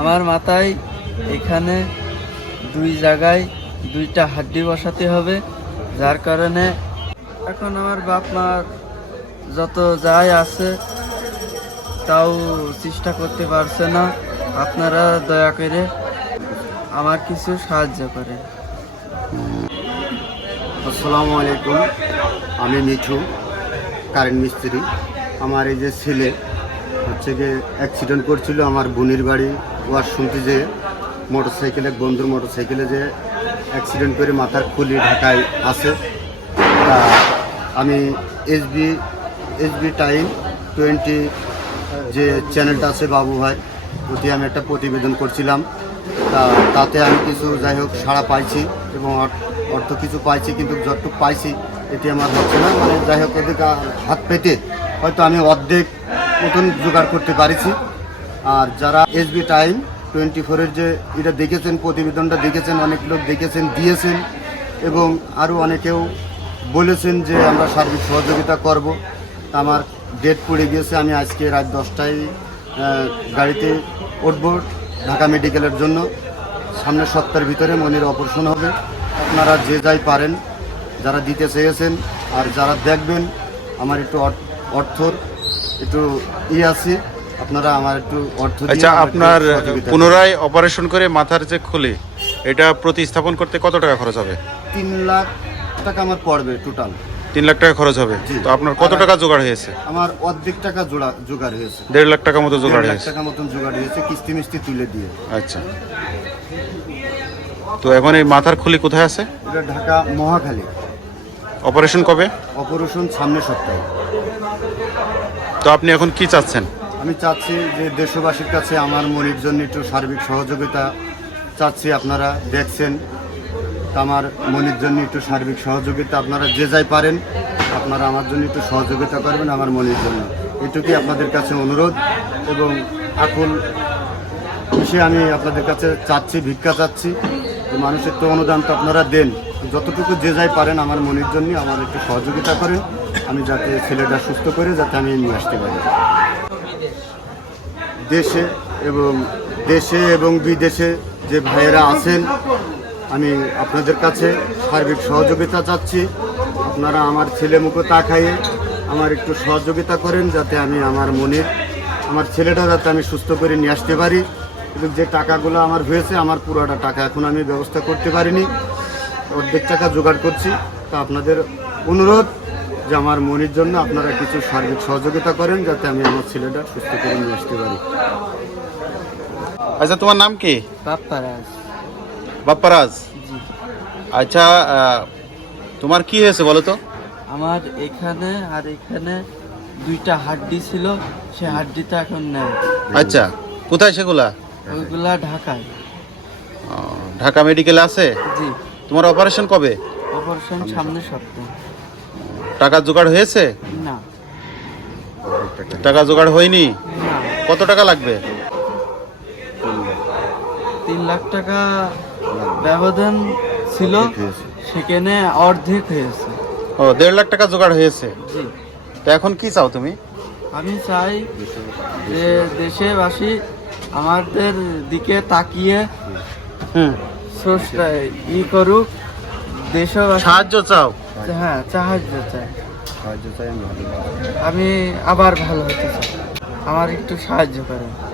আমার মাথায় এখানে দুই জায়গায় দুইটা হাড্ডি বসাতে হবে, যার কারণে এখন আমার বাপ মার যত যাই আছে, তাও চেষ্টা করতে পারছে না। আপনারা দয়া করে আমার কিছু সাহায্য করেন। আসসালামু আলাইকুম, আমি মিঠু, কারেন্ট মিস্ত্রি। আমার এই যে ছেলে, হচ্ছে গিয়ে অ্যাক্সিডেন্ট করছিল আমার বোনের বাড়ি। ওয়ার শুনতে যে মোটর সাইকেলে বন্ধুর মোটর সাইকেলে যে অ্যাক্সিডেন্ট করে মাথার খুলি ঢাকায় আছে তা আমি এসবি এসবি টাইম টোয়েন্টি যে চ্যানেলটা আছে বাবু ভাই, ওটি আমি একটা প্রতিবেদন করছিলাম। তা তাতে আমি কিছু যাই হোক সাড়া পাইছি এবং অর্থ কিছু পাইছি কিন্তু যতটুকু পাইছি, এটি আমার হচ্ছে না। মানে যাই হোক, এদিকে হাত পেতে হয়তো আমি অর্ধেক মতন জোগাড় করতে পারিছি। আর যারা এসবি টাইম টোয়েন্টি ফোরের যে এটা দেখেছেন, প্রতিবেদনটা দেখেছেন, অনেক লোক দেখেছেন, দিয়েছেন এবং আরও অনেকেও বলেছেন যে আমরা সার্বিক সহযোগিতা করব। আমার ডেট পড়ে গিয়েছে, আমি আজকে রাত দশটায় গাড়িতে উঠব ঢাকা মেডিকেলের জন্য। সামনের সপ্তাহের ভিতরে মনের অপারেশন হবে। আপনারা যে যাই পারেন, যারা দিতে চেয়েছেন আর যারা দেখবেন, আমার একটু অর- অর্থর একটু ই আছে। আপনারা আমার একটু অর্থ আচ্ছা আপনার পুনরায় অপারেশন করে মাথার যে খুলে এটা প্রতিস্থাপন করতে কত টাকা খরচ হবে? তিন লাখ টাকা আমার পড়বে টোটাল তিন লাখ টাকা খরচ হবে? তো আপনার কত টাকা জোগাড় হয়েছে? আমার অর্ধেক টাকা জোড়া জোগাড় হয়েছে। দেড় লাখ টাকা মতো জোগাড় হয়েছে। টাকা মতন জোগাড় হয়েছে কিস্তি মিস্তি তুলে দিয়ে। আচ্ছা। তো এখন এই মাথার খুলি কোথায় আছে? এটা ঢাকা মহাখালী। অপারেশন কবে? অপারেশন সামনের সপ্তাহে। তো আপনি এখন কি চাচ্ছেন? আমি চাচ্ছি যে দেশবাসীর কাছে আমার মনির জন্য একটু সার্বিক সহযোগিতা চাচ্ছি আপনারা দেখছেন। আমার মনির জন্য একটু সার্বিক সহযোগিতা আপনারা যে যাই পারেন, আপনারা আমার জন্য একটু সহযোগিতা করবেন আমার মনির জন্য। এটুকুই আপনাদের কাছে অনুরোধ এবং এখন বিষয়ে আমি আপনাদের কাছে চাচ্ছি, ভিক্ষা চাচ্ছি যে মানুষের তো অনুদান তো আপনারা দেন। যতটুকু যে যাই পারেন আমার মনির জন্য আমার একটু সহযোগিতা করেন। আমি যাতে ছেলেটা সুস্থ করে যাতে আমি নিয়ে আসতে পারি। দেশে এবং দেশে এবং বিদেশে যে ভাইয়েরা আছেন, আমি আপনাদের কাছে সার্বিক সহযোগিতা চাচ্ছি। আপনারা আমার ছেলে মুখো তাকাইয়ে আমার একটু সহযোগিতা করেন যাতে আমি আমার মনের, আমার ছেলেটা যাতে আমি সুস্থ করে নিয়ে আসতে পারি। কিন্তু যে টাকাগুলো আমার হয়েছে, আমার পুরোটা টাকা এখন আমি ব্যবস্থা করতে পারিনি। অর্ধেক টাকা জোগাড় করছি। তা আপনাদের অনুরোধ যে আমার মনির জন্য আপনারা কিছু সার্বিক সহযোগিতা করেন যাতে আমি আমার ছেলেটা সুস্থ করে নিয়ে আসতে পারি। আচ্ছা তোমার নাম কি? বাপ্পারাজ। আচ্ছা তোমার কি হয়েছে বলো তো? আমার এখানে আর এখানে দুইটা হাড্ডি ছিল সে হাড্ডিটা এখন নেই। আচ্ছা কোথায় সেগুলা? ওইগুলা ঢাকায়। ঢাকা মেডিকেলে আছে? জি। তোমার অপারেশন কবে? অপারেশন সামনে সপ্তাহ। টাকা জোগাড় হয়েছে? না। টাকা জোগাড় হয়নি? কত টাকা লাগবে? তিন লাখ টাকা ব্যবধান ছিল। সেখানে অর্ধেক হয়েছে। ও দেড় লাখ টাকা জোগাড় হয়েছে? জি। তো এখন কি চাও তুমি? আমি চাই যে দেশেবাসী আমাদের দিকে তাকিয়ে হুম। স্রষ্টা ই করুক দেশবাসী সাহায্য চাও? হ্যাঁ সাহায্য চাই। সাহায্য চাই আমি আমি আবার ভালো হতে চাই। আমার একটু সাহায্য করেন।